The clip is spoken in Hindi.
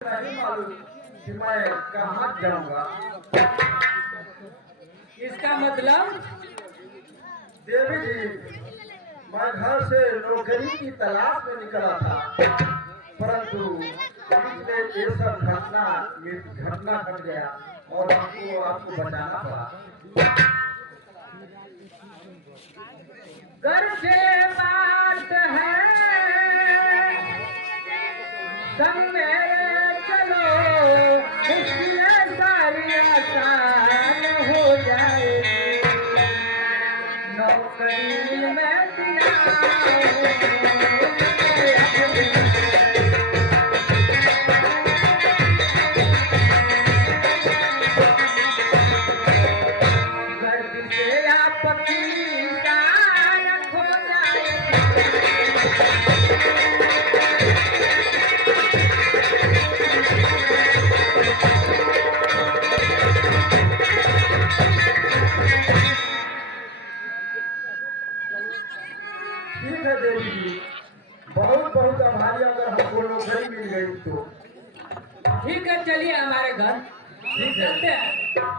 नहीं मालूम कि मैं कहाँ जाऊंगा। इसका मतलब देवी जी, मैं घर से नौकरी की तलाश में निकला था, परंतु इसमें ये सब घटना घट गया और आपको बचाना पड़ा। घर से बात है संग मेरे चलो, इसलिए सारी आसान हो जाएगी। नौकरी में दिया गर्द से आपकी गायक हो जाएगी। ठीक है देवी जी, बहुत बहुत आभारी। अगर हमको नौकरी मिल गई तो ठीक है, चलिए हमारे घर ठीक है। चलते हैं।